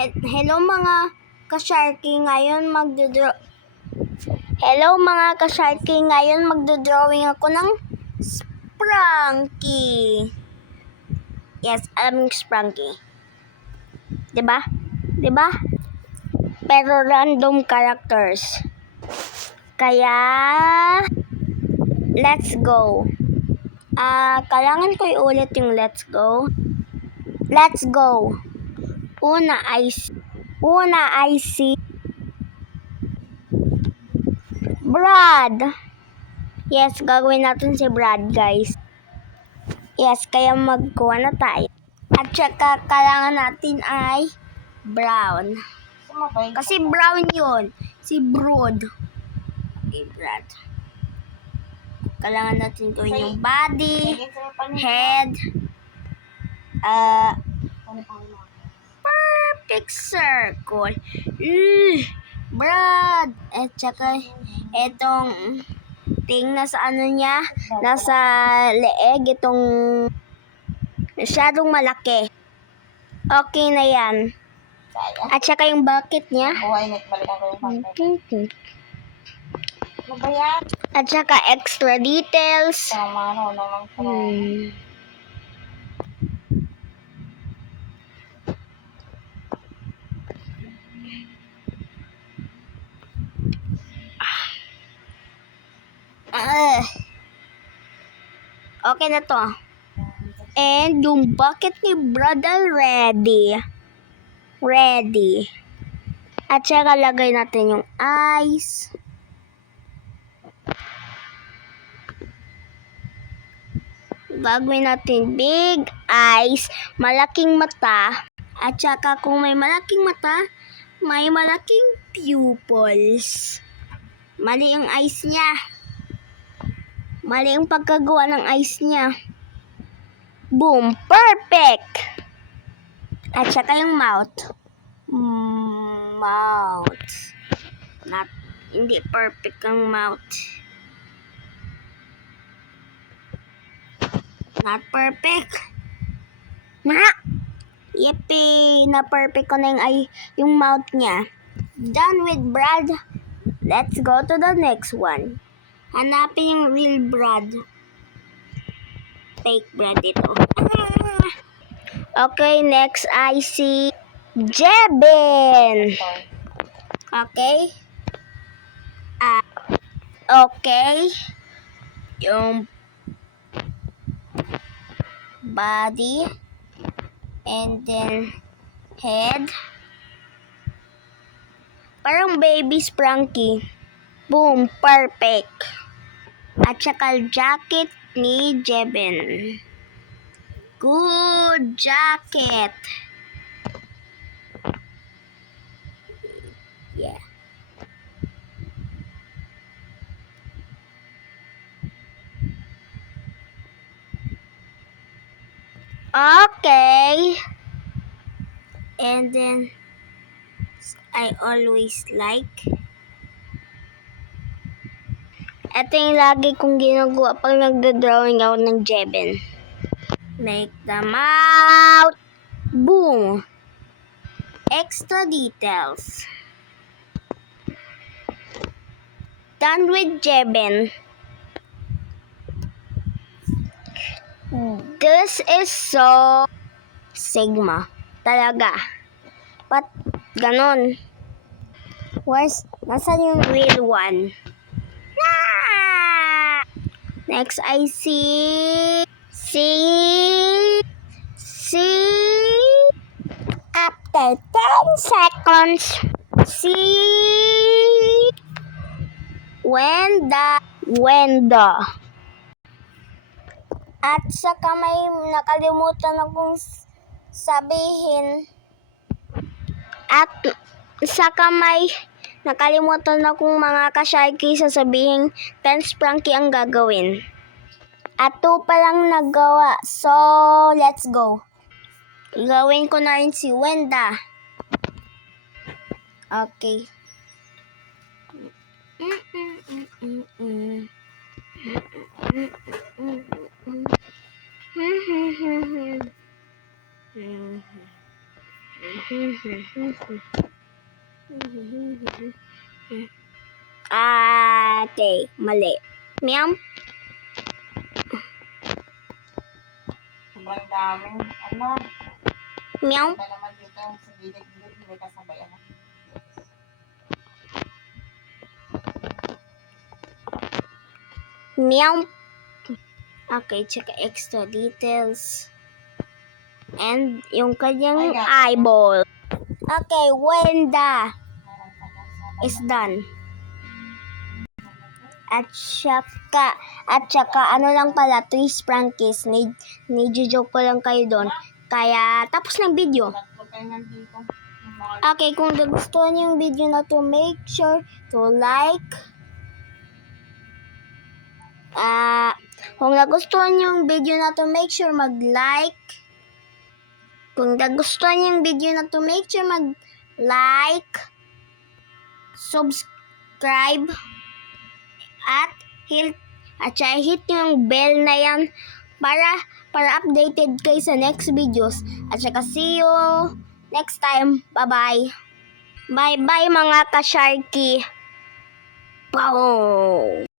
Hello mga ka-Sharky, ngayon magdodrawing ako ng Sprunky. Yes, alam yung Sprunky. 'Di ba? Pero random characters. Kaya let's go. Kailangan ko iulit yung let's go. Let's go. Una I see Brad. Yes, gagawin natin si Brad, guys. Yes, kaya magkuha na tayo. At saka kailangan natin ay brown. Kasi brown yun. Si Brood. Okay, Brad. Kailangan natin gawin yung body, head, perfect circle. Brad. At saka etong thing nasa ano niya, nasa leeg, itong masyadong malaki. Okay na yan. At saka yung bucket niya. At saka extra details. Okay na to. And yung bucket ni Brad ready. At saka lagay natin yung eyes. Gagawin natin big eyes, malaking mata. At saka kung may malaking mata, may malaking pupils. Mali yung eyes niya. Mali yung pagkagawa ng eyes niya. Boom! Perfect! At saka yung mouth. Hindi perfect ang mouth. Not perfect. Yippee! Na-perfect ko na yung mouth niya. Done with Brad. Let's go to the next one. Hanapin yung real Brad. Fake Brad ito. Okay, next I see Jeben. Okay. Okay. Yung body. And then head. Parang baby Sprunky. Boom, perfect. At saka jacket ni Jeben. Good jacket. Yeah. Okay. And then I always like. Ito yung lagi kong ginagawa pag nagda-drawing ako ng Jeben. Make the mouth. Boom. Extra details. Done with Jeben. This is so Sigma. Talaga. But ganon. Nasaan yung real one? Next, I see after 10 seconds, see Wenda. At saka may nakalimutan akong sabihin. At saka may nakalimutan akong mga ka-Sharky sasabihin 10 Sprunky ang gagawin. At 2 pa lang nagawa. So, let's go. Gawin ko na rin si Wenda. Okay. Ate, mali. Meow. Sobrang dami. Ano? Meow. Ito naman dito sa gilid-gilid. May kasabay ano. Meow. Okay, check extra details. And yung kanyang eyeball. Okay, when the Meron pa dyan sa is done. At saka, ano lang pala, 3 Sprankies. Joke ko lang kayo doon. Kaya, tapos ng video. tatlo kayo nandito. Yung mga Okay, kung nagustuhan niyo yung video na to, make sure to like. Kung nagustuhan niyo yung video na to, make sure mag-like. Kung nagustuhan niyo yung video na to, make sure mag-like, subscribe, at hit yung bell na yan para updated kayo sa next videos. At saka see you next time. Bye-bye. Bye-bye mga ka-sharky. Pow!